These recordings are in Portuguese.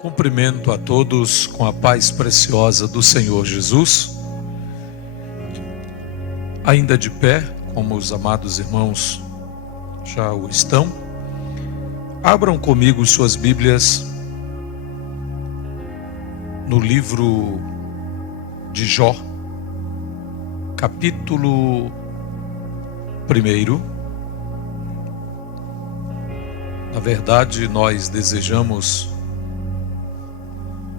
Cumprimento a todos com a paz preciosa do Senhor Jesus. Ainda de pé, como os amados irmãos já o estão, abram comigo suas Bíblias no livro de Jó, capítulo 1. Na verdade, nós desejamos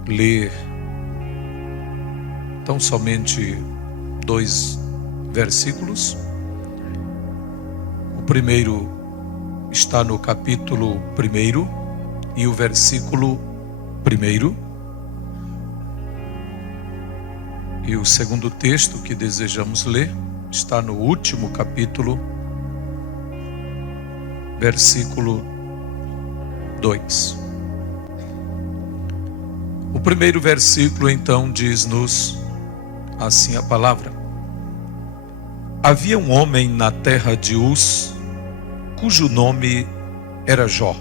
ler tão somente 2 versículos. O primeiro está no capítulo 1 e o versículo 1. E o segundo texto que desejamos ler está no último capítulo, versículo 2. O primeiro versículo então diz-nos assim a palavra: Havia um homem na terra de Uz, cujo nome era Jó,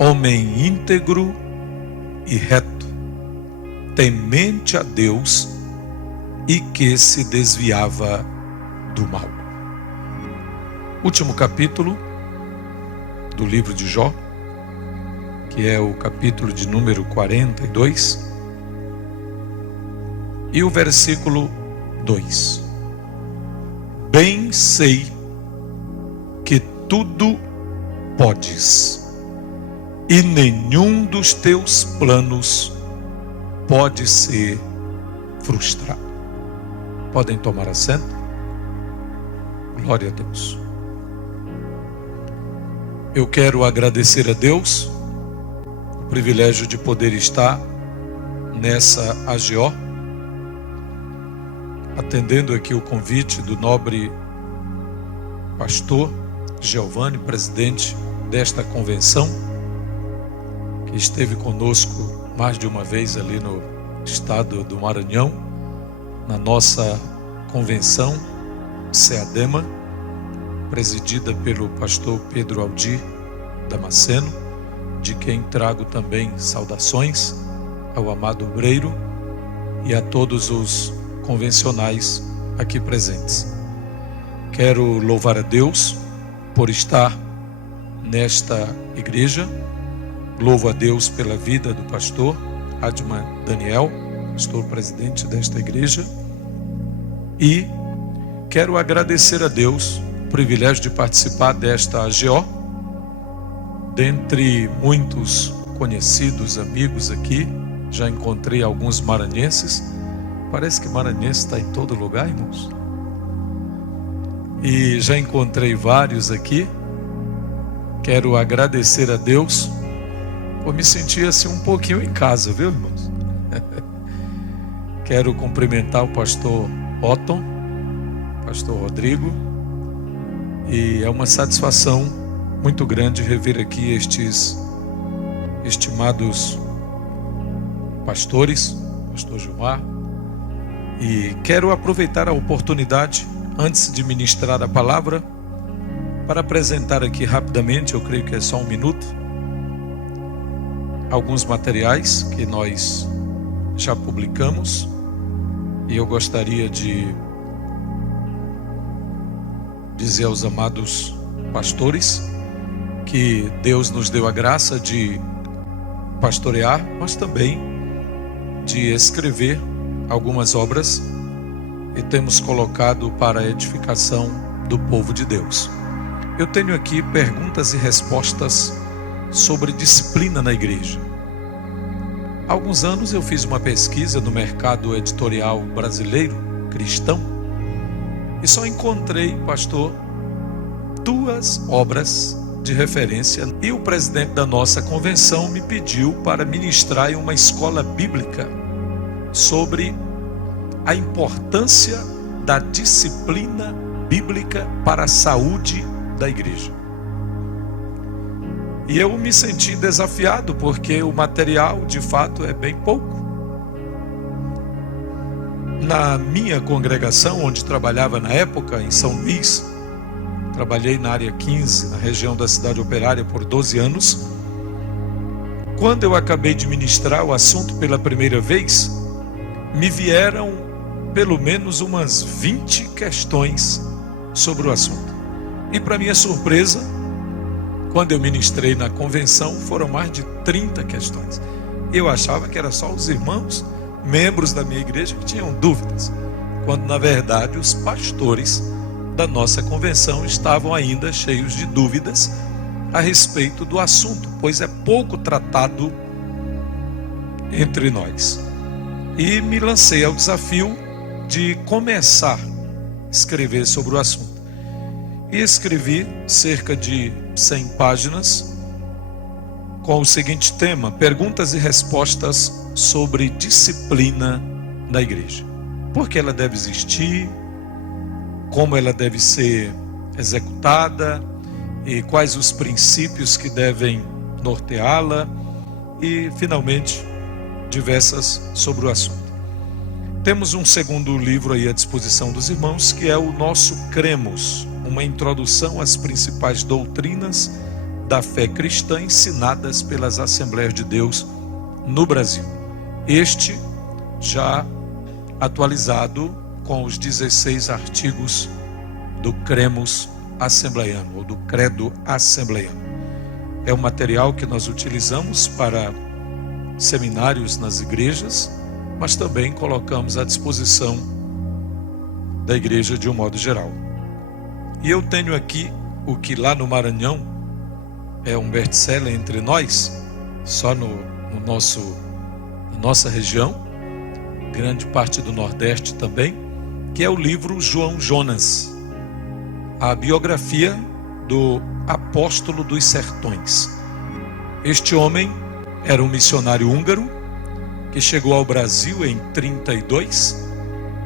homem íntegro e reto, temente a Deus e que se desviava do mal. Último capítulo do livro de Jó, que é o capítulo de número 42, e o versículo 2. Bem sei que tudo podes, e nenhum dos teus planos pode ser frustrado. Podem tomar assento? Glória a Deus. Eu quero agradecer a Deus o privilégio de poder estar nessa AGO, atendendo aqui o convite do nobre pastor Giovanni, presidente desta convenção, que esteve conosco mais de uma vez ali no estado do Maranhão, na nossa convenção SEADEMA, presidida pelo pastor Pedro Aldir Damasceno, de quem trago também saudações ao amado obreiro e a todos os convencionais aqui presentes. Quero louvar a Deus por estar nesta igreja. Louvo a Deus pela vida do pastor Adman Daniel, pastor presidente desta igreja, e quero agradecer a Deus o privilégio de participar desta AGO. Dentre muitos conhecidos, amigos aqui, já encontrei alguns maranhenses. Parece que maranhense está em todo lugar, irmãos. E já encontrei vários aqui. Quero agradecer a Deus por me sentir assim um pouquinho em casa, viu, irmãos? Quero cumprimentar o pastor Otton, pastor Rodrigo, e é uma satisfação muito grande rever aqui estes estimados pastores, pastor Gilmar, e quero aproveitar a oportunidade, antes de ministrar a palavra, para apresentar aqui rapidamente, eu creio que é só 1 minuto, alguns materiais que nós já publicamos, e eu gostaria de dizer aos amados pastores que Deus nos deu a graça de pastorear, mas também de escrever algumas obras, e temos colocado para a edificação do povo de Deus. Eu tenho aqui perguntas e respostas sobre disciplina na igreja. Há alguns anos eu fiz uma pesquisa no mercado editorial brasileiro, cristão, e só encontrei, pastor, 2 obras de referência, e o presidente da nossa convenção me pediu para ministrar em uma escola bíblica sobre a importância da disciplina bíblica para a saúde da igreja. E eu me senti desafiado, porque o material de fato é bem pouco. Na minha congregação, onde trabalhava na época, em São Luís, trabalhei na área 15, na região da cidade operária, por 12 anos. quando eu acabei de ministrar o assunto pela primeira vez, me vieram pelo menos umas 20 questões sobre o assunto. E para minha surpresa, quando eu ministrei na convenção, foram mais de 30 questões. Eu achava que era só os irmãos, membros da minha igreja, que tinham dúvidas, quando na verdade os pastores da nossa convenção estavam ainda cheios de dúvidas a respeito do assunto, pois é pouco tratado entre nós. E me lancei ao desafio de começar a escrever sobre o assunto. E escrevi cerca de 100 páginas com o seguinte tema: perguntas e respostas sobre disciplina na igreja. Por que ela deve existir, como ela deve ser executada e quais os princípios que devem norteá-la, e finalmente diversas sobre o assunto. Temos um segundo livro aí à disposição dos irmãos, que é o nosso Cremos, uma introdução às principais doutrinas da fé cristã ensinadas pelas Assembleias de Deus no Brasil. Este já atualizado com os 16 artigos do Cremos Assembleiano, ou do Credo Assembleiano. É um material que nós utilizamos para seminários nas igrejas, mas também colocamos à disposição da igreja de um modo geral. E eu tenho aqui o que lá no Maranhão é um best-seller entre nós, só na nossa região, grande parte do Nordeste também, que é o livro João Jonas, a biografia do apóstolo dos sertões. Este homem era um missionário húngaro que chegou ao Brasil em 32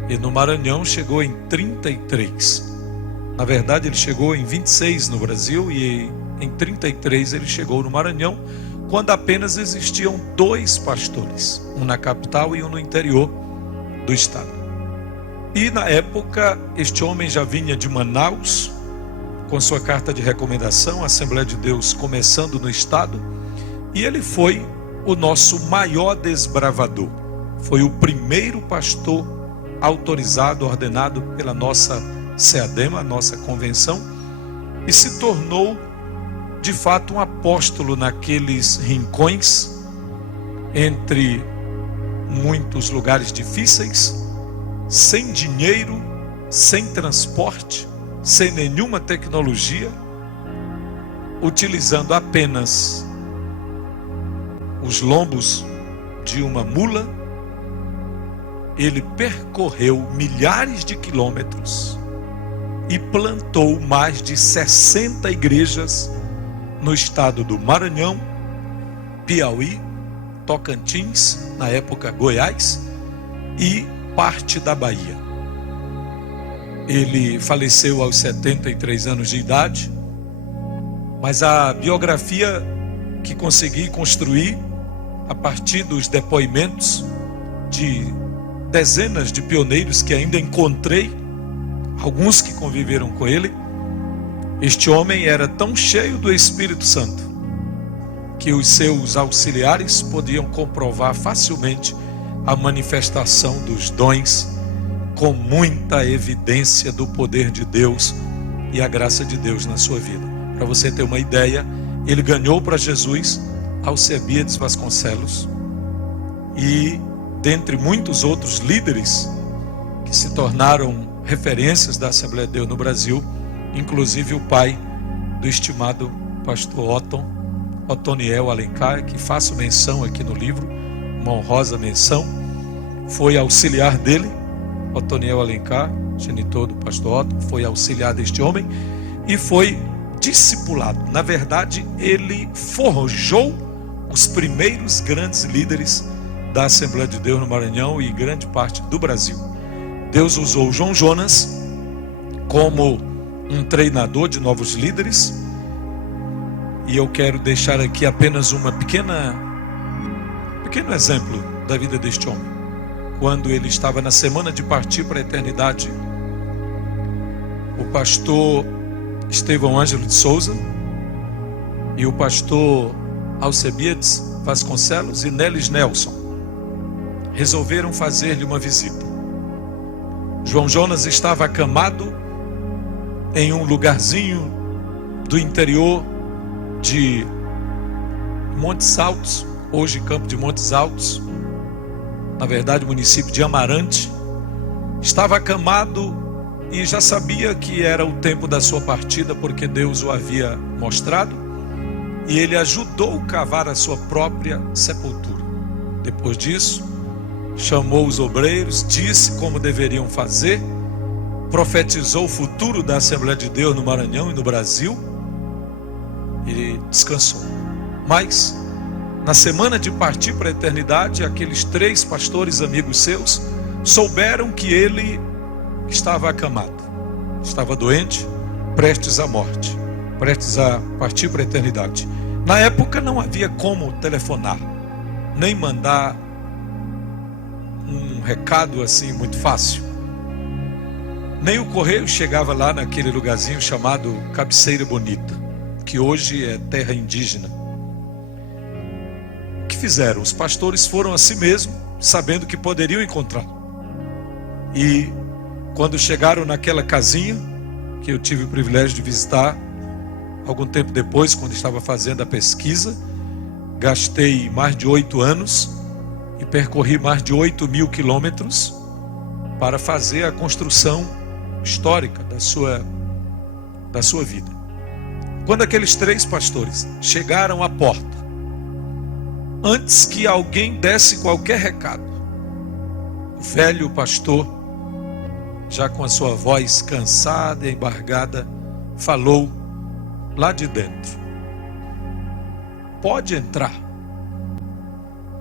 e no Maranhão chegou em 33. Na verdade, ele chegou em 26 no Brasil e em 33 ele chegou no Maranhão, quando apenas existiam 2 pastores, um na capital e um no interior do estado. E na época, este homem já vinha de Manaus, com sua carta de recomendação, a Assembleia de Deus começando no estado, e ele foi o nosso maior desbravador. Foi o primeiro pastor autorizado, ordenado pela nossa SEADEMA, a nossa convenção, e se tornou de fato um apóstolo naqueles rincões, entre muitos lugares difíceis, sem dinheiro, sem transporte, sem nenhuma tecnologia, utilizando apenas os lombos de uma mula. Ele percorreu milhares de quilômetros e plantou mais de 60 igrejas no estado do Maranhão, Piauí, Tocantins, na época Goiás, e parte da Bahia. Ele faleceu aos 73 anos de idade, mas a biografia que consegui construir a partir dos depoimentos de dezenas de pioneiros que ainda encontrei, alguns que conviveram com ele, este homem era tão cheio do Espírito Santo que os seus auxiliares podiam comprovar facilmente a manifestação dos dons, com muita evidência do poder de Deus e a graça de Deus na sua vida. Para você ter uma ideia, ele ganhou para Jesus Alcebiades Vasconcelos e, dentre muitos outros líderes que se tornaram referências da Assembleia de Deus no Brasil, inclusive o pai do estimado pastor Otoniel Alencar, que faço menção aqui no livro, uma honrosa menção, foi auxiliar dele. Otoniel Alencar, genitor do pastor Otto, foi auxiliar deste homem e foi discipulado. Na verdade, ele forjou os primeiros grandes líderes da Assembleia de Deus no Maranhão e grande parte do Brasil. Deus usou João Jonas como um treinador de novos líderes, e eu quero deixar aqui apenas um pequeno exemplo da vida deste homem. Quando ele estava na semana de partir para a eternidade, o pastor Estevão Ângelo de Souza e o pastor Alcebiades Vasconcelos e Nelis Nelson resolveram fazer-lhe uma visita. João Jonas estava acamado em um lugarzinho do interior de Montes Altos, hoje Campo de Montes Altos, na verdade município de Amarante. Estava acamado e já sabia que era o tempo da sua partida, porque Deus o havia mostrado, e ele ajudou a cavar a sua própria sepultura. Depois disso, chamou os obreiros, disse como deveriam fazer, profetizou o futuro da Assembleia de Deus no Maranhão e no Brasil, e descansou. Mas, na semana de partir para a eternidade, aqueles 3 pastores amigos seus souberam que ele estava acamado, estava doente, prestes à morte, prestes a partir para a eternidade. Na época não havia como telefonar, nem mandar um recado assim muito fácil. Nem o correio chegava lá naquele lugarzinho chamado Cabeceira Bonita, que hoje é terra indígena. O que fizeram? Os pastores foram a si mesmo, sabendo que poderiam encontrá-lo. E quando chegaram naquela casinha, que eu tive o privilégio de visitar algum tempo depois, quando estava fazendo a pesquisa, gastei mais de 8 anos e percorri mais de 8.000 quilômetros para fazer a construção histórica da sua vida. Quando aqueles 3 pastores chegaram à porta, antes que alguém desse qualquer recado, o velho pastor, já com a sua voz cansada e embargada, falou lá de dentro: pode entrar.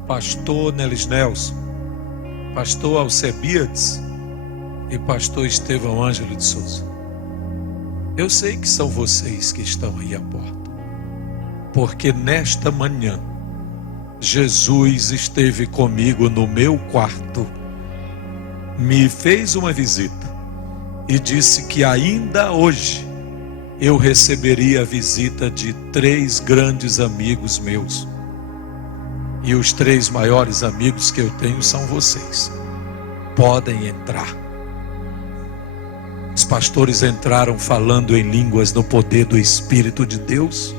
Pastor Nelis Nelson, pastor Alcebiades e pastor Estevão Ângelo de Souza, eu sei que são vocês que estão aí à porta, porque nesta manhã Jesus esteve comigo no meu quarto, me fez uma visita e disse que ainda hoje eu receberia a visita de 3 grandes amigos meus. E os 3 maiores amigos que eu tenho são vocês. Podem entrar. Os pastores entraram falando em línguas no poder do Espírito de Deus,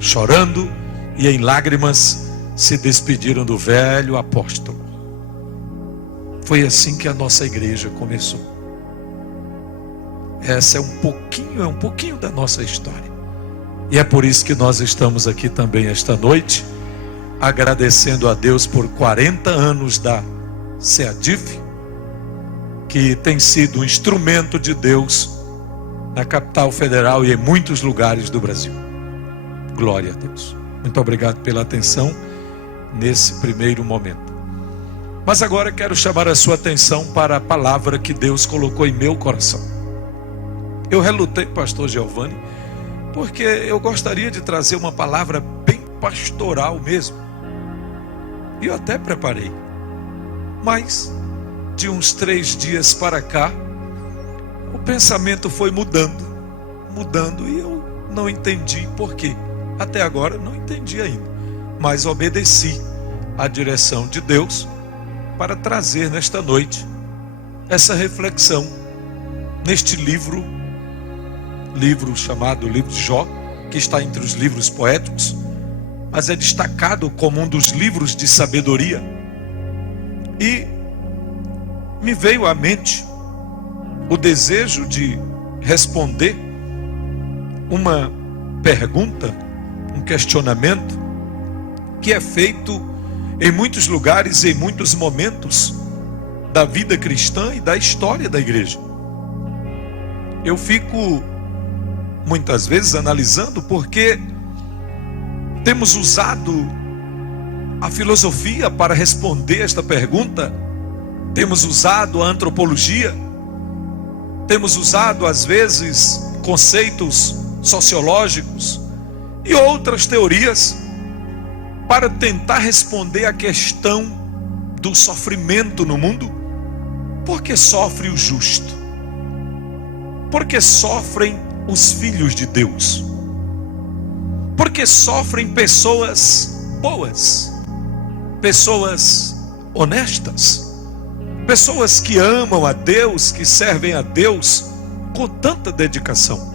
chorando e em lágrimas se despediram do velho apóstolo. Foi assim que a nossa igreja começou. Essa é um pouquinho da nossa história. E é por isso que nós estamos aqui também esta noite, agradecendo a Deus por 40 anos da SEADIF, que tem sido um instrumento de Deus na capital federal e em muitos lugares do Brasil. Glória a Deus. Muito obrigado pela atenção nesse primeiro momento. Mas agora quero chamar a sua atenção para a palavra que Deus colocou em meu coração. Eu relutei, pastor Giovanni, porque eu gostaria de trazer uma palavra bem pastoral mesmo. E eu até preparei. Mas, de uns 3 dias para cá, o pensamento foi mudando, e eu não entendi por quê. Até agora não entendi ainda. Mas obedeci à direção de Deus para trazer nesta noite essa reflexão neste livro chamado Livro de Jó, que está entre os livros poéticos, mas é destacado como um dos livros de sabedoria. E me veio à mente o desejo de responder uma pergunta, um questionamento que é feito em muitos lugares e em muitos momentos da vida cristã e da história da igreja. Eu fico muitas vezes analisando porque temos usado a filosofia para responder esta pergunta, temos usado a antropologia, temos usado às vezes conceitos sociológicos e outras teorias para tentar responder à questão do sofrimento no mundo. Por que sofre o justo? Por que sofrem os filhos de Deus? Por que sofrem pessoas boas, pessoas honestas, pessoas que amam a Deus, que servem a Deus com tanta dedicação.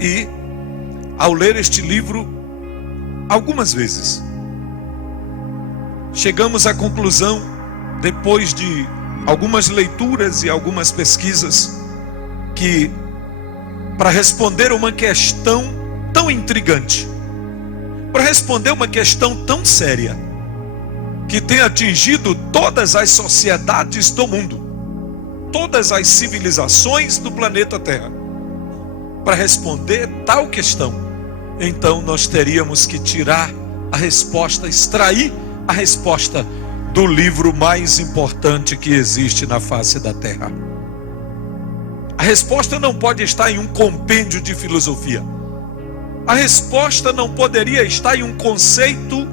E ao ler este livro, algumas vezes, chegamos à conclusão, depois de algumas leituras e algumas pesquisas, que para responder uma questão tão intrigante, para responder uma questão tão séria, que tem atingido todas as sociedades do mundo, todas as civilizações do planeta Terra, para responder tal questão, então nós teríamos que tirar a resposta, extrair a resposta do livro mais importante que existe na face da Terra. A resposta não pode estar em um compêndio de filosofia. A resposta não poderia estar em um conceito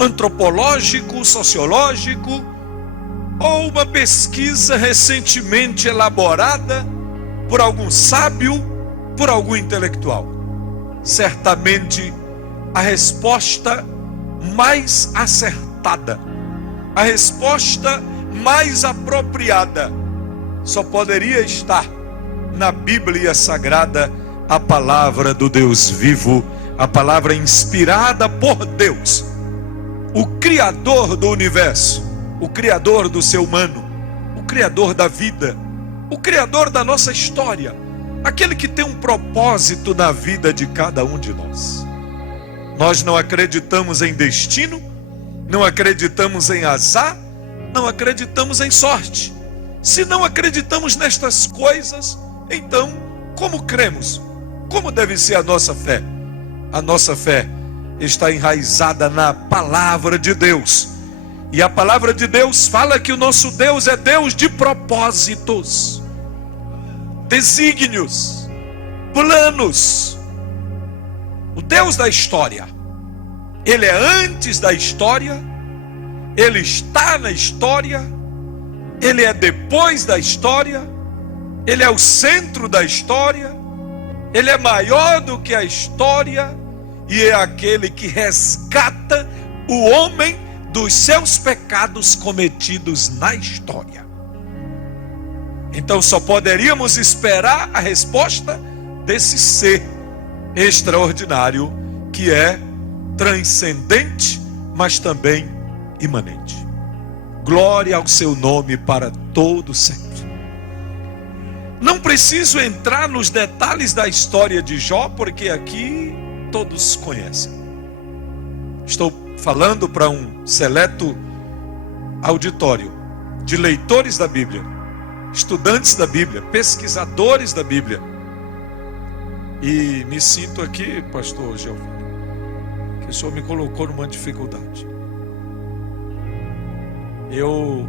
antropológico, sociológico, ou uma pesquisa recentemente elaborada por algum sábio, por algum intelectual. Certamente a resposta mais acertada, a resposta mais apropriada, só poderia estar na Bíblia Sagrada, a palavra do Deus vivo, a palavra inspirada por Deus, o Criador do universo, o Criador do ser humano, o Criador da vida, o Criador da nossa história, aquele que tem um propósito na vida de cada um de nós. Nós não acreditamos em destino, não acreditamos em azar, não acreditamos em sorte. Se não acreditamos nestas coisas, então como cremos? Como deve ser a nossa fé? A nossa fé está enraizada na palavra de Deus. E a palavra de Deus fala que o nosso Deus é Deus de propósitos, desígnios, planos. O Deus da história. Ele é antes da história, Ele está na história, Ele é depois da história, Ele é o centro da história, Ele é maior do que a história, e é aquele que resgata o homem dos seus pecados cometidos na história. Então só poderíamos esperar a resposta desse ser extraordinário, que é transcendente, mas também imanente. Glória ao seu nome para todo sempre. Não preciso entrar nos detalhes da história de Jó, porque aqui todos conhecem. Estou falando para um seleto auditório de leitores da Bíblia, estudantes da Bíblia, pesquisadores da Bíblia. E me sinto aqui, pastor Giovanni, que o senhor me colocou numa dificuldade. Eu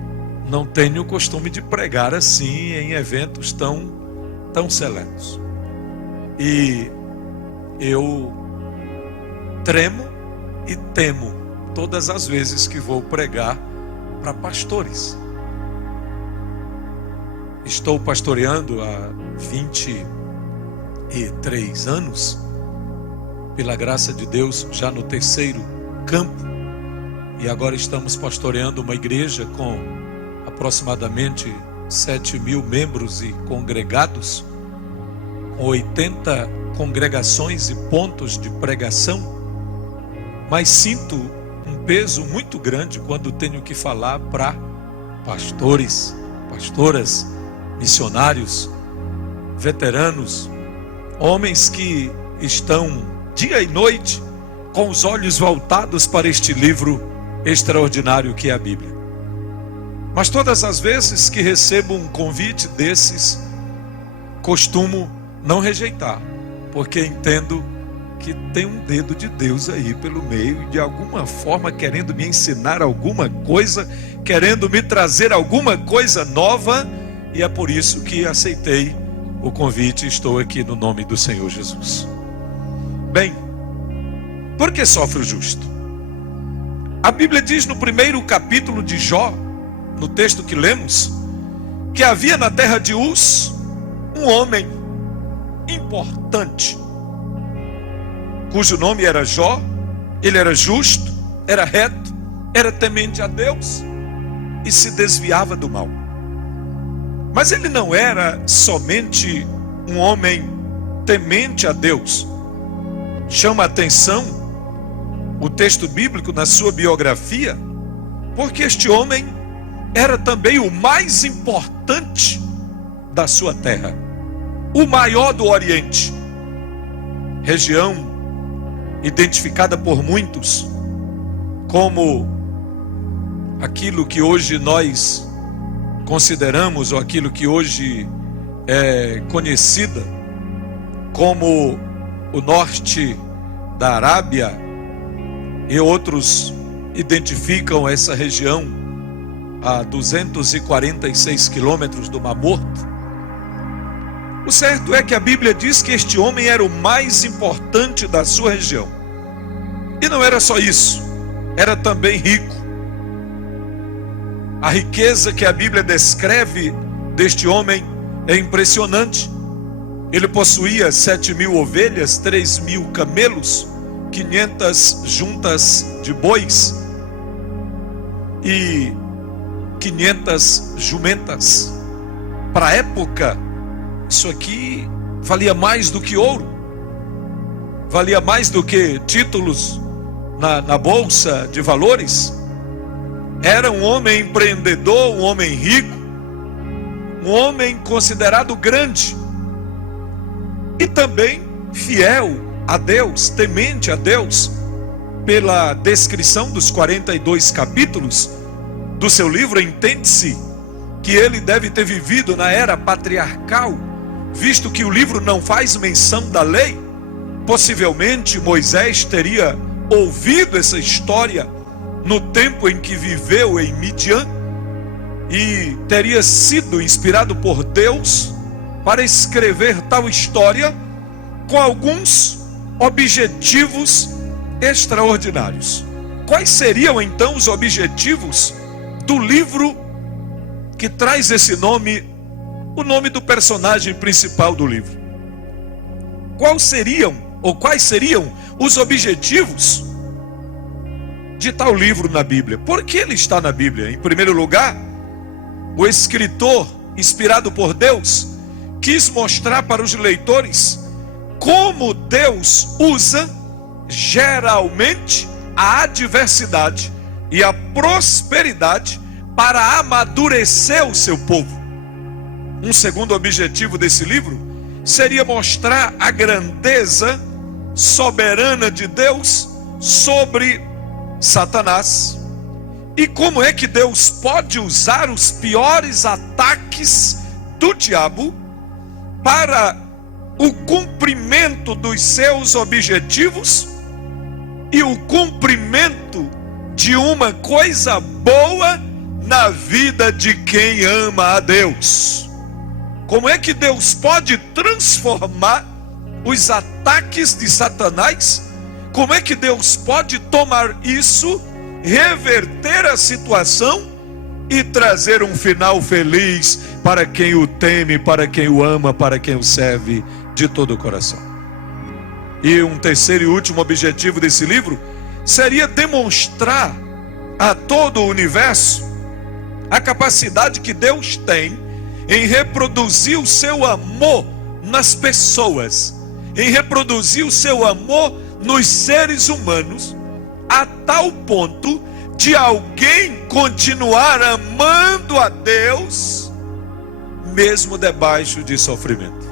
não tenho o costume de pregar assim em eventos tão seletos. E eu tremo e temo todas as vezes que vou pregar para pastores. Estou pastoreando há 23 anos, pela graça de Deus, já no 3º campo, e agora estamos pastoreando uma igreja com aproximadamente 7.000 membros e congregados, com 80 congregações e pontos de pregação. Mas sinto um peso muito grande quando tenho que falar para pastores, pastoras, missionários, veteranos, homens que estão dia e noite com os olhos voltados para este livro extraordinário que é a Bíblia. Mas todas as vezes que recebo um convite desses, costumo não rejeitar, porque entendo que tem um dedo de Deus aí pelo meio, de alguma forma querendo me ensinar alguma coisa, querendo me trazer alguma coisa nova, e é por isso que aceitei o convite e estou aqui no nome do Senhor Jesus. Bem, por que sofre o justo? A Bíblia diz no 1º capítulo de Jó, no texto que lemos, que havia na terra de Uz um homem importante, cujo nome era Jó. Ele era justo, era reto, era temente a Deus e se desviava do mal. Mas ele não era somente um homem temente a Deus. Chama a atenção o texto bíblico na sua biografia, porque este homem era também o mais importante da sua terra, o maior do Oriente, região identificada por muitos como aquilo que hoje nós consideramos, ou aquilo que hoje é conhecida como o norte da Arábia, e outros identificam essa região a 246 quilômetros do Mar Morto. O certo é que a Bíblia diz que este homem era o mais importante da sua região. E não era só isso, era também rico. A riqueza que a Bíblia descreve deste homem é impressionante. Ele possuía 7.000 ovelhas, 3.000 camelos, 500 juntas de bois e 500 jumentas. Para a época, isso aqui valia mais do que ouro, valia mais do que títulos na bolsa de valores. Era um homem empreendedor, um homem rico, um homem considerado grande e também fiel a Deus, temente a Deus. Pela descrição dos 42 capítulos do seu livro, entende-se que ele deve ter vivido na era patriarcal, visto que o livro não faz menção da lei. Possivelmente Moisés teria ouvido essa história no tempo em que viveu em Midian e teria sido inspirado por Deus para escrever tal história com alguns objetivos extraordinários. Quais seriam então os objetivos do livro que traz esse nome, o nome do personagem principal do livro? Quais seriam os objetivos de tal livro na Bíblia? Por que ele está na Bíblia? Em primeiro lugar, o escritor, inspirado por Deus, quis mostrar para os leitores como Deus usa geralmente a adversidade e a prosperidade para amadurecer o seu povo. Um segundo objetivo desse livro seria mostrar a grandeza soberana de Deus sobre Satanás e como é que Deus pode usar os piores ataques do diabo para o cumprimento dos seus objetivos e o cumprimento de uma coisa boa na vida de quem ama a Deus. Como é que Deus pode transformar os ataques de Satanás? Como é que Deus pode tomar isso, reverter a situação e trazer um final feliz para quem o teme, para quem o ama, para quem o serve de todo o coração? E um terceiro e último objetivo desse livro seria demonstrar a todo o universo a capacidade que Deus tem em reproduzir o seu amor nas pessoas, em reproduzir o seu amor nos seres humanos, a tal ponto de alguém continuar amando a Deus mesmo debaixo de sofrimento,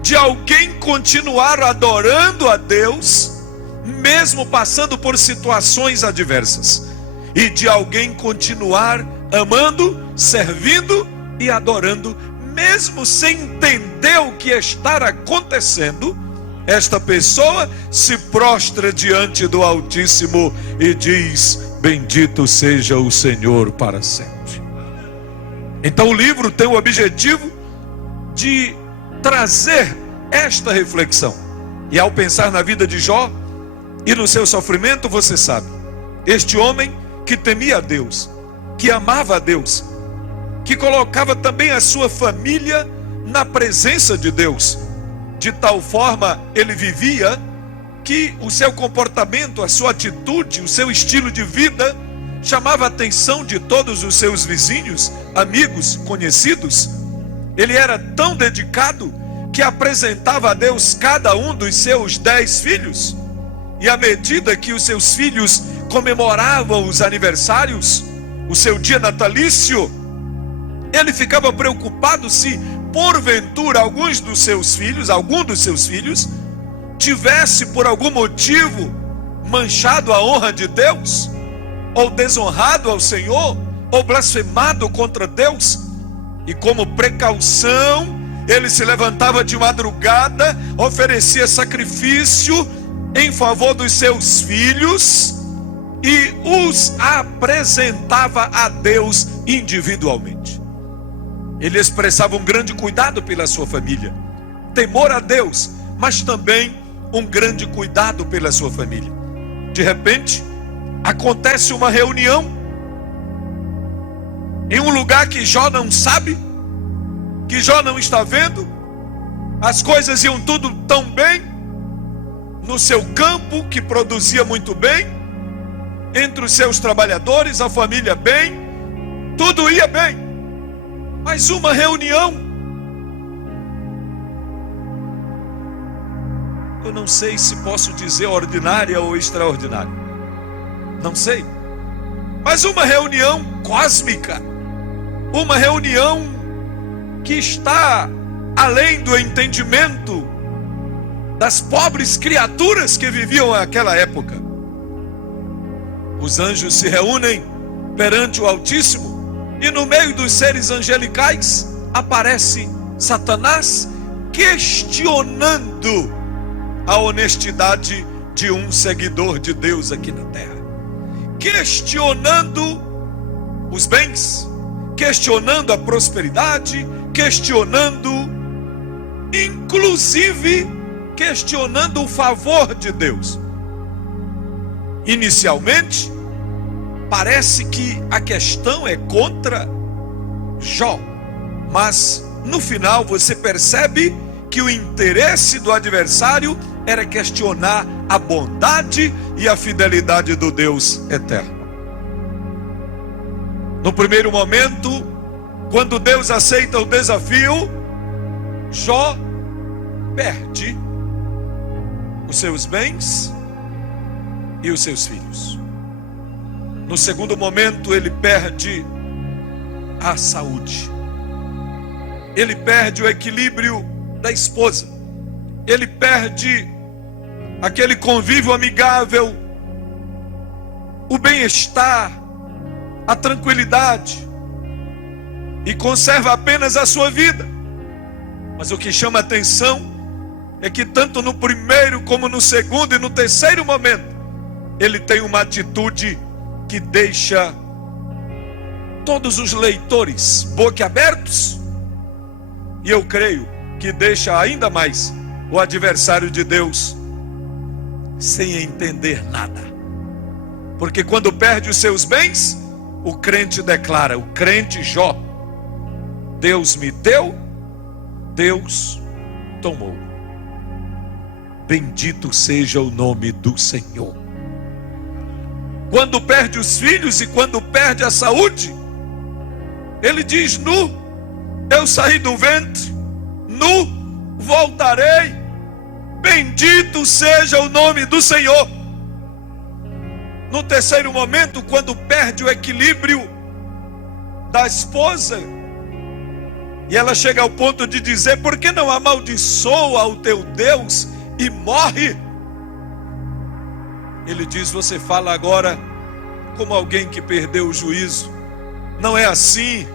de alguém continuar adorando a Deus mesmo passando por situações adversas, e de alguém continuar amando, servindo e adorando mesmo sem entender o que está acontecendo. Esta pessoa se prostra diante do Altíssimo e diz: bendito seja o Senhor para sempre. Então o livro tem o objetivo de trazer esta reflexão. E ao pensar na vida de Jó e no seu sofrimento, você sabe, este homem que temia a Deus, que amava a Deus, que colocava também a sua família na presença de Deus, de tal forma ele vivia que o seu comportamento, a sua atitude, o seu estilo de vida chamava a atenção de todos os seus vizinhos, amigos, conhecidos. Ele era tão dedicado que apresentava a Deus cada um dos seus 10 filhos. E à medida que os seus filhos comemoravam os aniversários, o seu dia natalício, ele ficava preocupado se porventura algum dos seus filhos tivesse por algum motivo manchado a honra de Deus, ou desonrado ao Senhor, ou blasfemado contra Deus. E como precaução, ele se levantava de madrugada, oferecia sacrifício em favor dos seus filhos e os apresentava a Deus individualmente. Ele expressava um grande cuidado pela sua família, temor a Deus, mas também um grande cuidado pela sua família. De repente, acontece uma reunião em um lugar que Jó não sabe, que Jó não está vendo. As coisas iam tudo tão bem no seu campo, que produzia muito bem, entre os seus trabalhadores, a família bem, tudo ia bem. Mas uma reunião, eu não sei se posso dizer ordinária ou extraordinária, não sei, mas uma reunião cósmica, uma reunião que está além do entendimento das pobres criaturas que viviam naquela época. Os anjos se reúnem perante o Altíssimo, e no meio dos seres angelicais aparece Satanás questionando a honestidade de um seguidor de Deus aqui na terra, questionando os bens, questionando a prosperidade, questionando, inclusive questionando o favor de Deus. Inicialmente, parece que a questão é contra Jó, mas no final você percebe que o interesse do adversário era questionar a bondade e a fidelidade do Deus eterno. No primeiro momento, quando Deus aceita o desafio, Jó perde os seus bens e os seus filhos. No segundo momento, ele perde a saúde. Ele perde o equilíbrio da esposa. Ele perde aquele convívio amigável, o bem-estar, a tranquilidade, e conserva apenas a sua vida. Mas o que chama a atenção é que tanto no primeiro como no segundo e no terceiro momento, ele tem uma atitude que deixa todos os leitores boquiabertos, e eu creio que deixa ainda mais o adversário de Deus sem entender nada. Porque quando perde os seus bens, o crente declara, o crente Jó: Deus me deu, Deus tomou. Bendito seja o nome do Senhor. Quando perde os filhos e quando perde a saúde, ele diz: nu eu saí do ventre, nu voltarei. Bendito seja o nome do Senhor. No terceiro momento, quando perde o equilíbrio da esposa, e ela chega ao ponto de dizer: por que não amaldiçoa o teu Deus e morre? Ele diz: você fala agora como alguém que perdeu o juízo. Não é assim,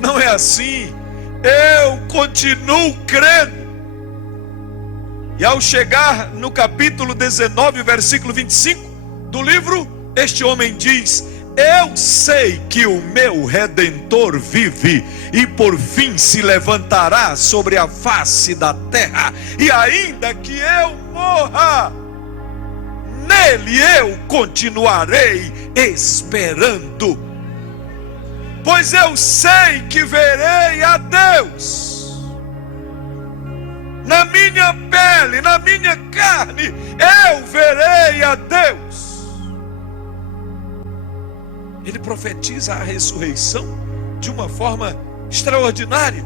não é assim. Eu continuo crendo. E ao chegar no capítulo 19, versículo 25 do livro, este homem diz: eu sei que o meu Redentor vive e por fim se levantará sobre a face da terra, e ainda que eu morra, nele eu continuarei esperando, pois eu sei que verei a Deus. na minha pele, na minha carne, eu verei a Deus. Ele profetiza a ressurreição de uma forma extraordinária.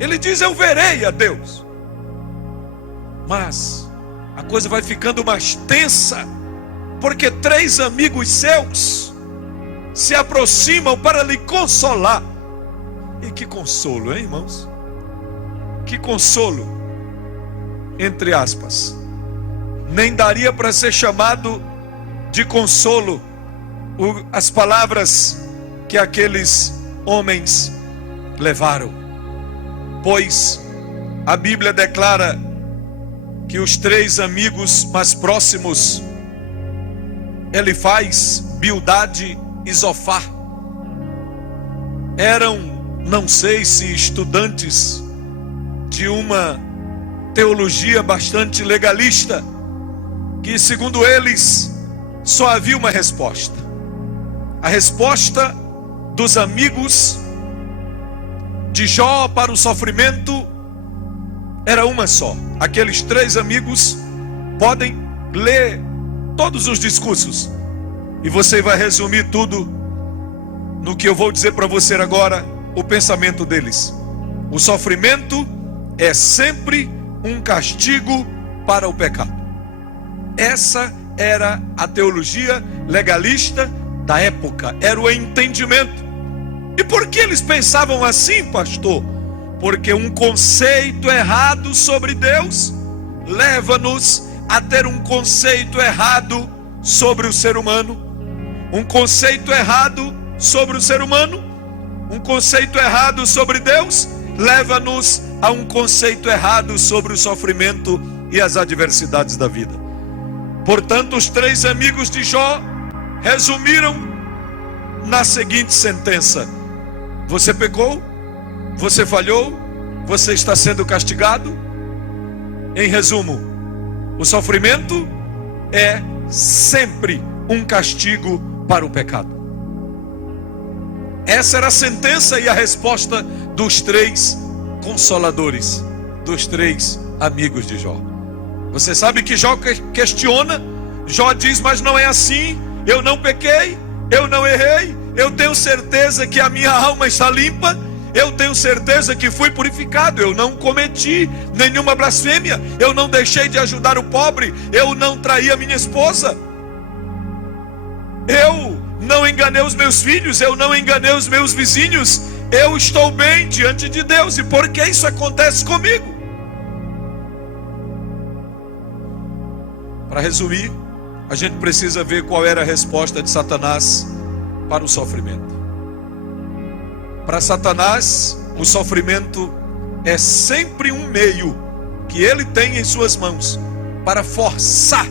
Ele diz: eu verei a Deus. Mas a coisa vai ficando mais tensa, porque 3 amigos seus se aproximam para lhe consolar. E que consolo, hein, irmãos? Que consolo, entre aspas. Nem daria para ser chamado de consolo as palavras que aqueles homens levaram. Pois a Bíblia declara que os 3 amigos mais próximos, Elifaz, Bildade e Zofar, eram, não sei se estudantes de uma teologia bastante legalista, que segundo eles só havia uma resposta. A resposta dos amigos de Jó para o sofrimento era uma só. Aqueles 3 amigos podem ler todos os discursos e você vai resumir tudo no que eu vou dizer para você agora, o pensamento deles. O sofrimento é sempre um castigo para o pecado. Essa era a teologia legalista da época, era o entendimento. E por que eles pensavam assim, pastor? Porque um conceito errado sobre Deus leva-nos a ter um conceito errado sobre o ser humano. Um conceito errado sobre o ser humano, um conceito errado sobre Deus, leva-nos a um conceito errado sobre o sofrimento e as adversidades da vida. Portanto, os 3 amigos de Jó resumiram na seguinte sentença: você pecou, você falhou, você está sendo castigado. Em resumo, o sofrimento é sempre um castigo para o pecado. Essa era a sentença e a resposta dos 3 consoladores, dos 3 amigos de Jó. Você sabe que Jó questiona. Jó diz: mas não é assim, eu não pequei, eu não errei, eu tenho certeza que a minha alma está limpa, eu tenho certeza que fui purificado, eu não cometi nenhuma blasfêmia, eu não deixei de ajudar o pobre, eu não traí a minha esposa, eu não enganei os meus filhos, eu não enganei os meus vizinhos, eu estou bem diante de Deus. E por que isso acontece comigo? Para resumir, a gente precisa ver qual era a resposta de Satanás para o sofrimento. Para Satanás, o sofrimento é sempre um meio que ele tem em suas mãos para forçar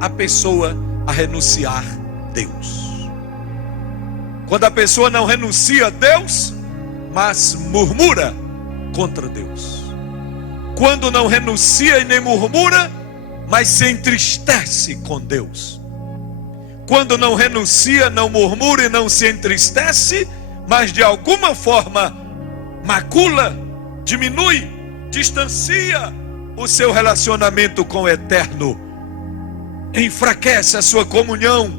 a pessoa a renunciar a Deus. Quando a pessoa não renuncia a Deus, mas murmura contra Deus. Quando não renuncia e nem murmura, mas se entristece com Deus. Quando não renuncia, não murmura e não se entristece, mas de alguma forma macula, diminui, distancia o seu relacionamento com o Eterno, enfraquece a sua comunhão,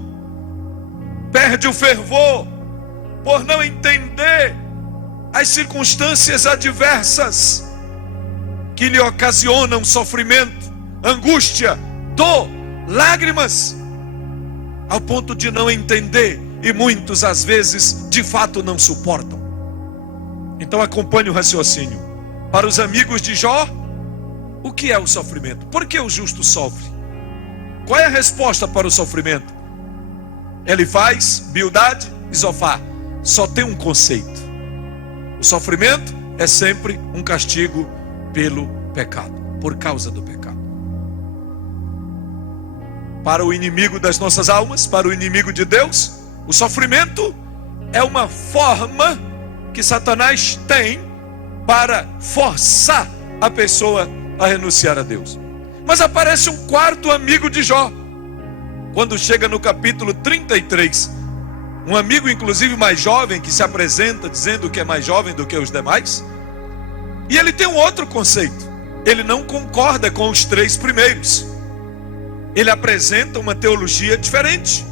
perde o fervor, por não entender as circunstâncias adversas que lhe ocasionam sofrimento, angústia, dor, lágrimas, ao ponto de não entender, e muitos às vezes de fato não suportam. Então acompanhe o raciocínio. Para os amigos de Jó, o que é o sofrimento? Por que o justo sofre? Qual é a resposta para o sofrimento? Elifaz, Bildade e Zofar só tem um conceito: o sofrimento é sempre um castigo pelo pecado, por causa do pecado. Para o inimigo das nossas almas, para o inimigo de Deus, o sofrimento é uma forma que Satanás tem para forçar a pessoa a renunciar a Deus. Mas aparece um 4º amigo de Jó, quando chega no capítulo 33, um amigo inclusive mais jovem, que se apresenta dizendo que é mais jovem do que os demais, e ele tem um outro conceito. ele não concorda com os 3 primeiros. Ele apresenta uma teologia diferente.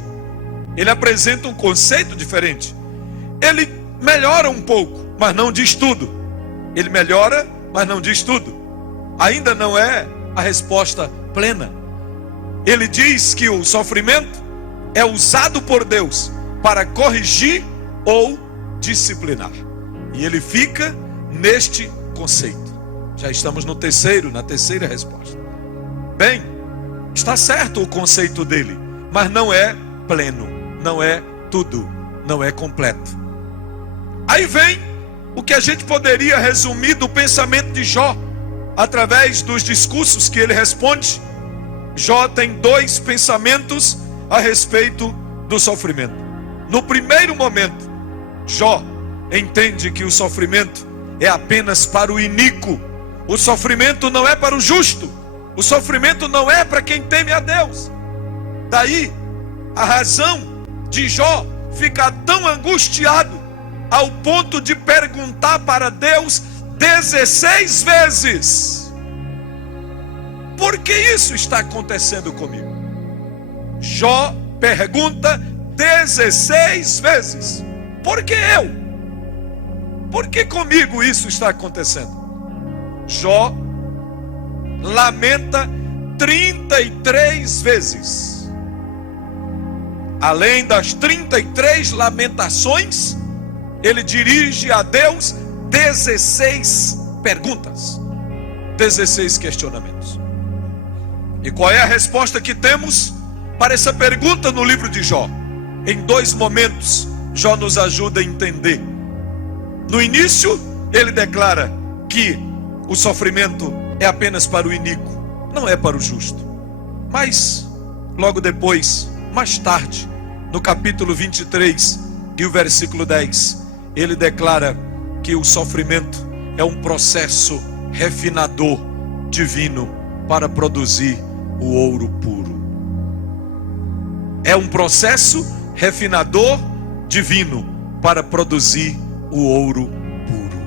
Ele apresenta um conceito diferente. Ele melhora um pouco, mas não diz tudo. Ele melhora, mas não diz tudo. Ainda não é a resposta plena. Ele diz que o sofrimento é usado por Deus para corrigir ou disciplinar. E ele fica neste conceito. Já estamos na terceira resposta. Bem, está certo o conceito dele, mas não é pleno, não é tudo, não é completo. Aí vem o que a gente poderia resumir do pensamento de Jó, através dos discursos que ele responde. Jó tem 2 pensamentos a respeito do sofrimento. No primeiro momento, Jó entende que o sofrimento é apenas para o iníquo. O sofrimento não é para o justo. O sofrimento não é para quem teme a Deus. Daí a razão de Jó ficar tão angustiado ao ponto de perguntar para Deus 16 vezes: por que isso está acontecendo comigo? Jó pergunta 16 vezes: por que eu? Por que comigo isso está acontecendo? Jó lamenta 33 vezes. Além das 33 lamentações, ele dirige a Deus 16 perguntas, 16 questionamentos. E qual é a resposta que temos para essa pergunta no livro de Jó? Em 2 momentos, Jó nos ajuda a entender. No início, ele declara que o sofrimento é apenas para o iníquo, não é para o justo. Mas, logo depois, mais tarde, no capítulo 23 e o versículo 10, ele declara que o sofrimento é um processo refinador divino para produzir o ouro puro. É um processo refinador divino para produzir o ouro puro.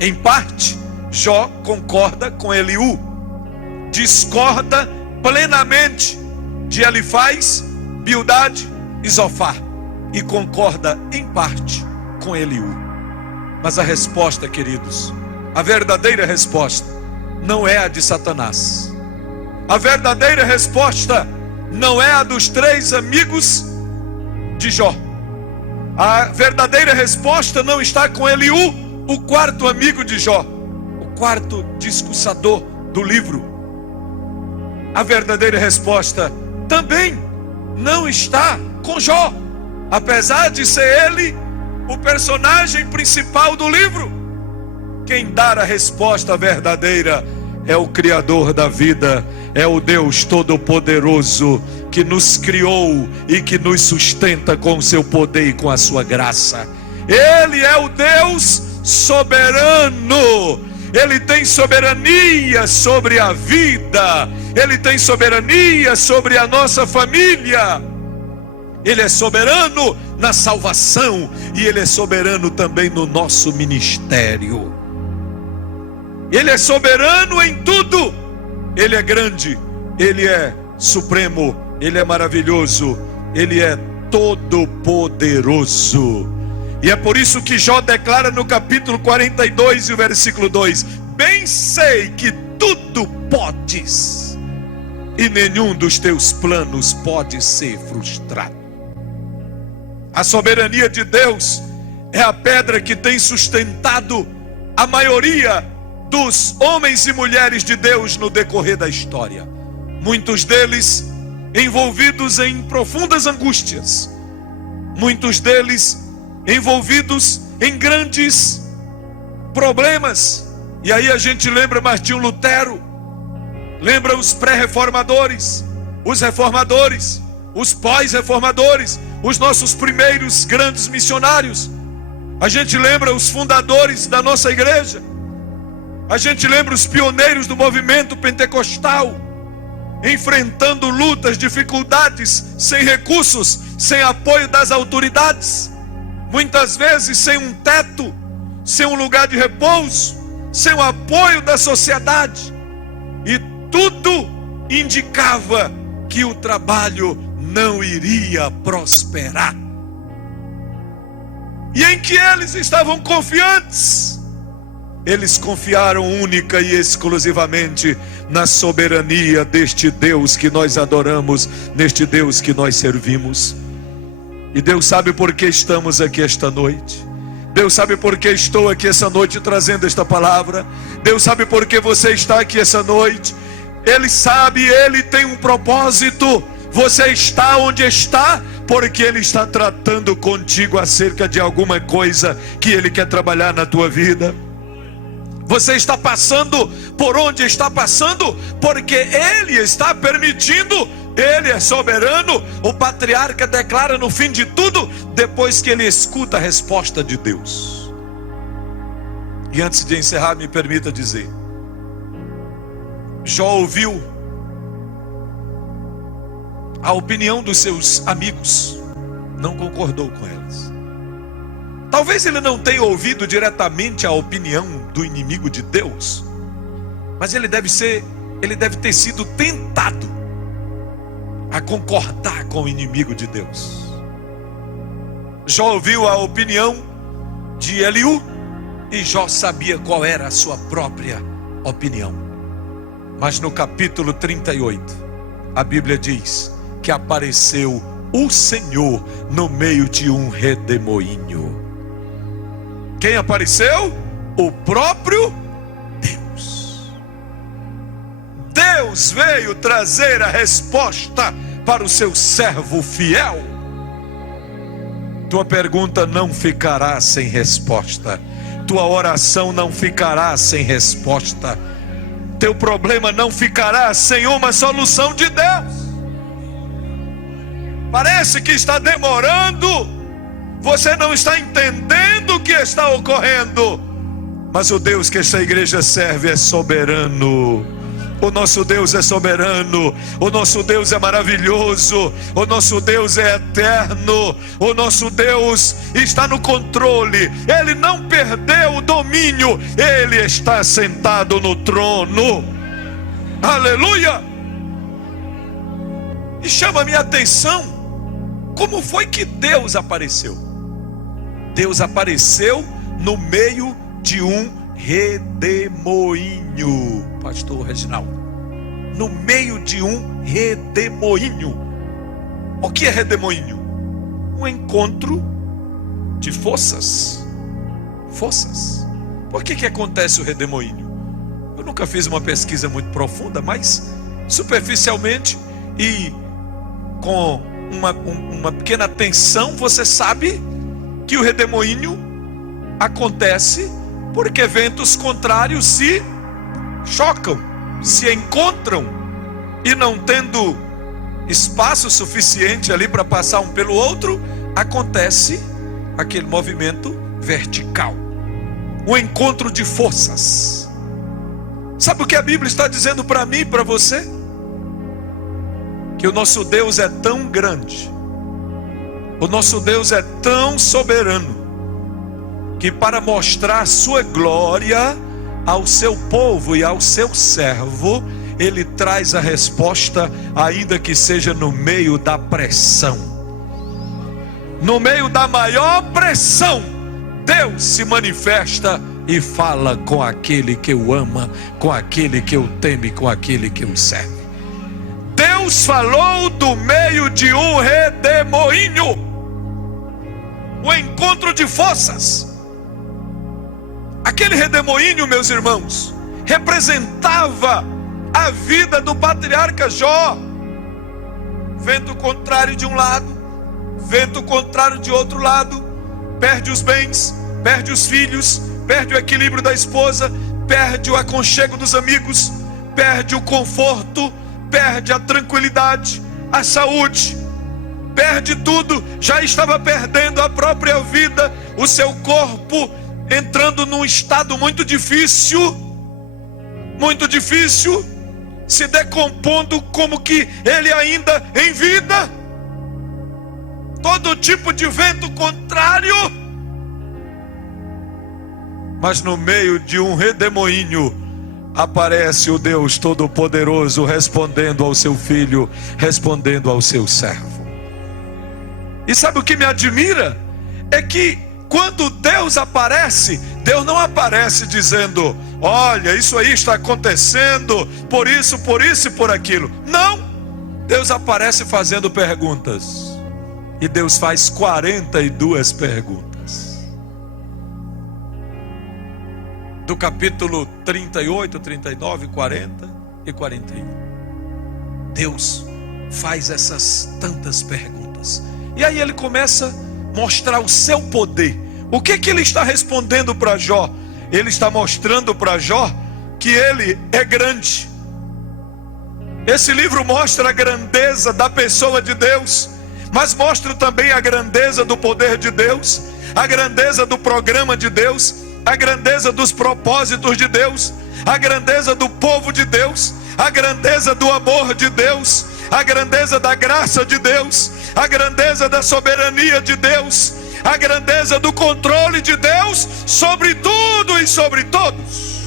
Em parte, Jó concorda com Eliú, discorda plenamente de Elifaz, Bildade e Zofar, e concorda em parte com Eliú. Mas a resposta, queridos, a verdadeira resposta não é a de Satanás. A verdadeira resposta não é a dos 3 amigos de Jó. A verdadeira resposta não está com Eliú, o 4º amigo de Jó, o 4º discursador do livro. A verdadeira resposta também não está com Jó, apesar de ser ele o personagem principal do livro. Quem dá a resposta verdadeira é o Criador da vida, é o Deus Todo-Poderoso, que nos criou e que nos sustenta com o seu poder e com a sua graça. Ele é o Deus soberano. Ele tem soberania sobre a vida. Ele tem soberania sobre a nossa família. Ele é soberano na salvação e Ele é soberano também no nosso ministério. Ele é soberano em tudo. Ele é grande, Ele é supremo, Ele é maravilhoso, Ele é todo-poderoso. E é por isso que Jó declara no capítulo 42 e o versículo 2: bem sei que tudo podes, e nenhum dos teus planos pode ser frustrado. A soberania de Deus é a pedra que tem sustentado a maioria dos homens e mulheres de Deus no decorrer da história. Muitos deles envolvidos em profundas angústias, muitos deles envolvidos em grandes problemas. E aí a gente lembra Martinho Lutero, lembra os pré-reformadores, os reformadores, os pós-reformadores, os nossos primeiros grandes missionários. A gente lembra os fundadores da nossa igreja. A gente lembra os pioneiros do movimento pentecostal, enfrentando lutas, dificuldades, sem recursos, sem apoio das autoridades, muitas vezes sem um teto, sem um lugar de repouso, sem o apoio da sociedade. E tudo indicava que o trabalho não iria prosperar. E em que eles estavam confiantes? Eles confiaram única e exclusivamente na soberania deste Deus que nós adoramos, neste Deus que nós servimos. E Deus sabe por que estamos aqui esta noite. Deus sabe por que estou aqui essa noite trazendo esta palavra. Deus sabe por que você está aqui essa noite. Ele sabe, Ele tem um propósito. Você está onde está porque Ele está tratando contigo acerca de alguma coisa que Ele quer trabalhar na tua vida. Você está passando por onde está passando porque Ele está permitindo. Ele é soberano. O patriarca declara no fim de tudo, depois que ele escuta a resposta de Deus. E antes de encerrar, me permita dizer, Jó ouviu a opinião dos seus amigos, não concordou com elas. Talvez ele não tenha ouvido diretamente a opinião do inimigo de Deus, mas ele deve ter sido tentado a concordar com o inimigo de Deus. Jó ouviu a opinião de Eliú e Jó sabia qual era a sua própria opinião. Mas no capítulo 38, a Bíblia diz que apareceu o Senhor no meio de um redemoinho. Quem apareceu? O próprio Deus. Deus veio trazer a resposta para o seu servo fiel. Tua pergunta não ficará sem resposta. Tua oração não ficará sem resposta. Teu problema não ficará sem uma solução de Deus. Parece que está demorando. Você não está entendendo o que está ocorrendo. Mas o Deus que esta igreja serve é soberano. O nosso Deus é soberano. O nosso Deus é maravilhoso. O nosso Deus é eterno. O nosso Deus está no controle. Ele não perdeu o domínio. Ele está sentado no trono. Aleluia! E chama a minha atenção, como foi que Deus apareceu? Deus apareceu no meio de um redemoinho, pastor Reginaldo. No meio de um redemoinho. O que é redemoinho? Um encontro de forças. Forças. Por que acontece o redemoinho? Eu nunca fiz uma pesquisa muito profunda, mas superficialmente e com uma pequena atenção, você sabe que o redemoinho acontece porque ventos contrários se chocam, se encontram, e não tendo espaço suficiente ali para passar um pelo outro, acontece aquele movimento vertical, um encontro de forças. Sabe o que a Bíblia está dizendo para mim e para você? Que o nosso Deus é tão grande, o nosso Deus é tão soberano, que para mostrar a sua glória ao seu povo e ao seu servo, Ele traz a resposta, ainda que seja no meio da pressão. No meio da maior pressão, Deus se manifesta e fala com aquele que o ama, com aquele que o teme, com aquele que o serve. Deus falou do meio de um redemoinho, um encontro de forças. Aquele redemoinho, meus irmãos, representava a vida do patriarca Jó. Vento contrário de um lado, vento contrário de outro lado, perde os bens, perde os filhos, perde o equilíbrio da esposa, perde o aconchego dos amigos, perde o conforto, perde a tranquilidade, a saúde, perde tudo. Já estava perdendo a própria vida, o seu corpo entrando num estado muito difícil, se decompondo como que ele ainda em vida. Todo tipo de vento contrário. mas no meio de um redemoinho aparece o Deus Todo-Poderoso respondendo ao seu filho, respondendo ao seu servo. E sabe o que me admira? É que quando Deus aparece, Deus não aparece dizendo: olha, isso aí está acontecendo, por isso e por aquilo. Não! Deus aparece fazendo perguntas. E Deus faz 42 perguntas. Do capítulo 38, 39, 40 e 41. Deus faz essas tantas perguntas. E aí ele começa a mostrar o seu poder. O que ele está respondendo para Jó? Ele está mostrando para Jó que ele é grande. Esse livro mostra a grandeza da pessoa de Deus, mas mostra também a grandeza do poder de Deus, a grandeza do programa de Deus, a grandeza dos propósitos de Deus, a grandeza do povo de Deus, a grandeza do amor de Deus, a grandeza da graça de Deus, a grandeza da soberania de Deus, a grandeza do controle de Deus sobre tudo e sobre todos.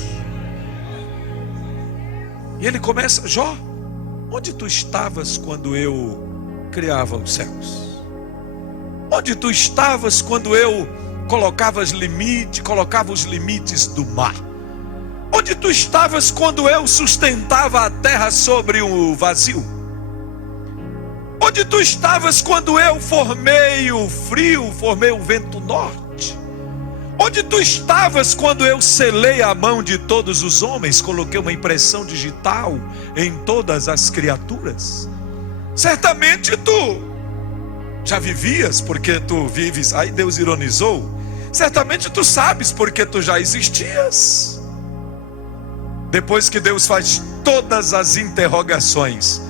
E ele começa: Jó, onde tu estavas quando eu criava os céus? Onde tu estavas quando eu colocava os limites do mar? Onde tu estavas quando eu sustentava a terra sobre o vazio? Onde tu estavas quando eu formei o frio, formei o vento norte? Onde tu estavas quando eu selei a mão de todos os homens, coloquei uma impressão digital em todas as criaturas? Certamente tu já vivias, porque tu vives. Aí Deus ironizou: certamente tu sabes, porque tu já existias. Depois que Deus faz todas as interrogações,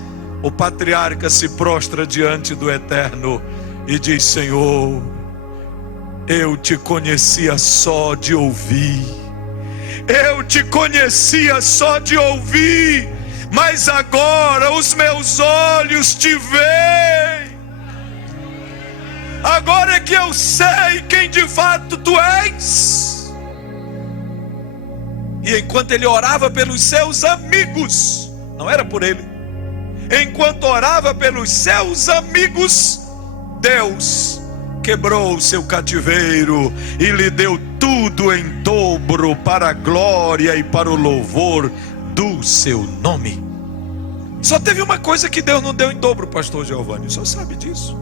o patriarca se prostra diante do Eterno e diz: Senhor, eu te conhecia só de ouvir. Eu te conhecia só de ouvir, mas agora os meus olhos te veem. Agora é que eu sei quem de fato tu és. E enquanto ele orava pelos seus amigos, não era por ele, enquanto orava pelos seus amigos, Deus quebrou o seu cativeiro e lhe deu tudo em dobro para a glória e para o louvor do seu nome. Só teve uma coisa que Deus não deu em dobro, pastor Giovanni, o senhor sabe disso.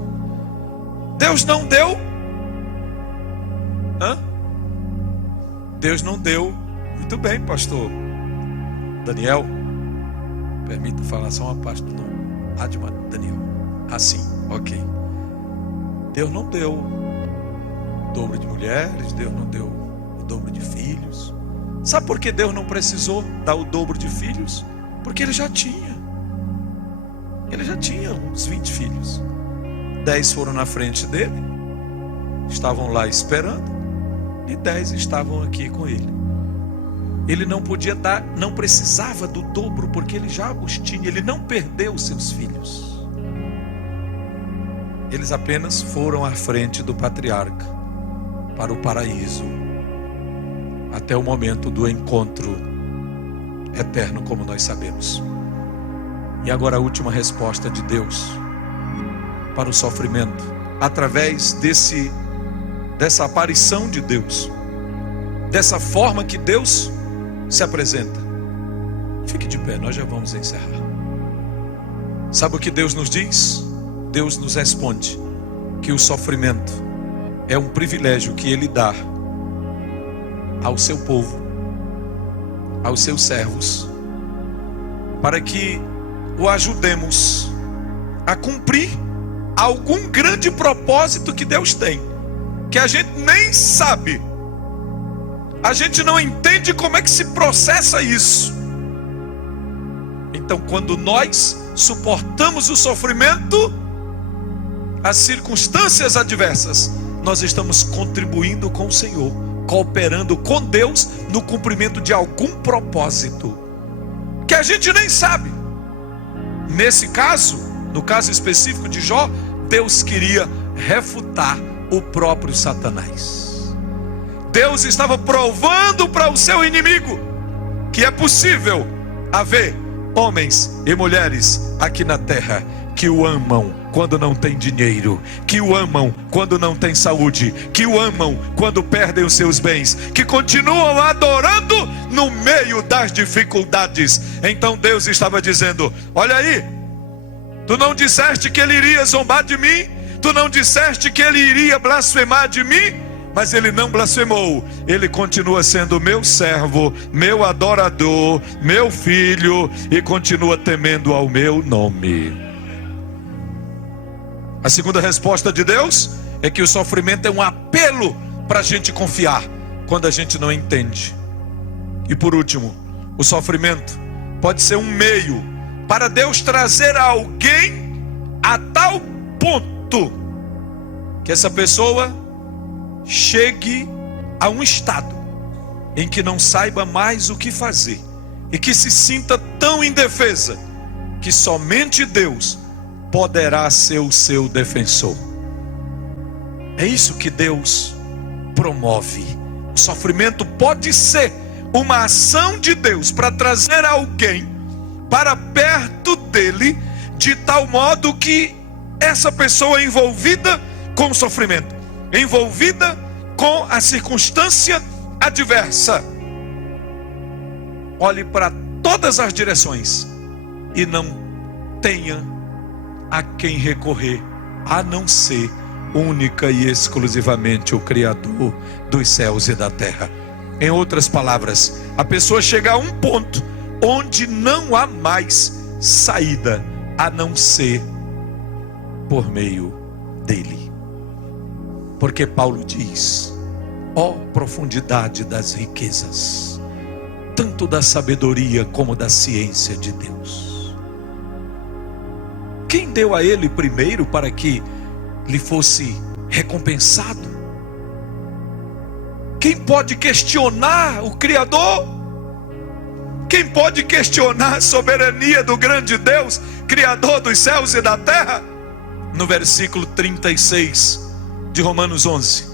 Deus não deu. Deus não deu. Muito bem, pastor Daniel, permita falar só uma parte do nome. Adma Daniel. Assim, ok. Deus não deu o dobro de mulheres, Deus não deu o dobro de filhos. Sabe por que Deus não precisou dar o dobro de filhos? Porque Ele já tinha. Ele já tinha uns 20 filhos. 10 foram na frente dele, estavam lá esperando, e 10 estavam aqui com ele. Ele não podia dar, não precisava do dobro, porque ele já os tinha. Ele não perdeu os seus filhos. Eles apenas foram à frente do patriarca para o paraíso, até o momento do encontro eterno, como nós sabemos. E agora a última resposta de Deus para o sofrimento, através dessa aparição de Deus, dessa forma que Deus se apresenta. Fique de pé, nós já vamos encerrar. Sabe o que Deus nos diz? Deus nos responde que o sofrimento é um privilégio que Ele dá ao seu povo, aos seus servos, para que o ajudemos a cumprir algum grande propósito que Deus tem, que a gente nem sabe, a gente não entende como é que se processa isso. Então, quando nós suportamos o sofrimento, as circunstâncias adversas, nós estamos contribuindo com o Senhor, cooperando com Deus no cumprimento de algum propósito que a gente nem sabe. Nesse caso, no caso específico de Jó, Deus queria refutar o próprio Satanás. Deus estava provando para o seu inimigo que é possível haver homens e mulheres aqui na terra que o amam quando não tem dinheiro, que o amam quando não tem saúde, que o amam quando perdem os seus bens, que continuam adorando no meio das dificuldades. Então Deus estava dizendo: olha aí, tu não disseste que ele iria zombar de mim, tu não disseste que ele iria blasfemar de mim, mas ele não blasfemou, ele continua sendo meu servo, meu adorador, meu filho, e continua temendo ao meu nome. A segunda resposta de Deus é que o sofrimento é um apelo para a gente confiar quando a gente não entende. E por último, o sofrimento pode ser um meio para Deus trazer alguém a tal ponto que essa pessoa chegue a um estado em que não saiba mais o que fazer e que se sinta tão indefesa que somente Deus poderá ser o seu defensor. É isso que Deus promove. O sofrimento pode ser uma ação de Deus para trazer alguém para perto dele, de tal modo que essa pessoa envolvida com o sofrimento, envolvida com a circunstância adversa, olhe para todas as direções e não tenha a quem recorrer, a não ser única e exclusivamente o Criador dos céus e da terra. Em outras palavras, a pessoa chega a um ponto onde não há mais saída a não ser por meio dele. Porque Paulo diz: ó profundidade das riquezas, tanto da sabedoria como da ciência de Deus. Quem deu a ele primeiro para que lhe fosse recompensado? Quem pode questionar o Criador? Quem pode questionar a soberania do grande Deus, Criador dos céus e da terra? No versículo 36 de Romanos 11,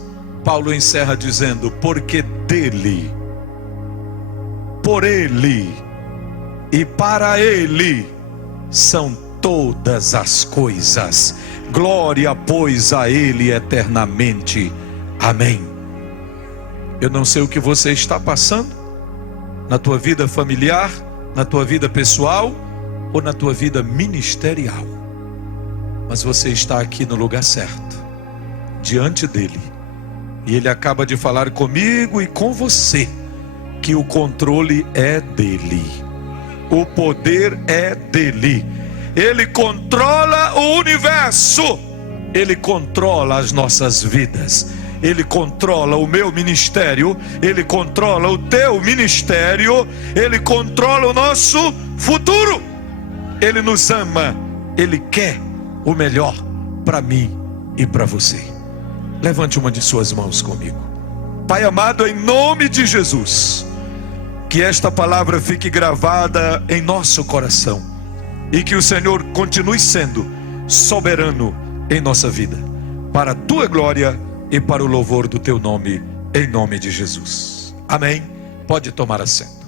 Paulo encerra dizendo: porque dele, por ele e para ele são todas as coisas. Glória, pois, a ele eternamente. Amém. Eu não sei o que você está passando na tua vida familiar, na tua vida pessoal ou na tua vida ministerial, mas você está aqui no lugar certo, diante dele, e ele acaba de falar comigo e com você que o controle é dele, o poder é dele. Ele controla o universo, ele controla as nossas vidas, ele controla o meu ministério, ele controla o teu ministério, ele controla o nosso futuro. Ele nos ama, ele quer o melhor para mim e para você. Levante uma de suas mãos comigo. Pai amado, em nome de Jesus, que esta palavra fique gravada em nosso coração e que o Senhor continue sendo soberano em nossa vida, para a tua glória e para o louvor do teu nome, em nome de Jesus. Amém. Pode tomar assento.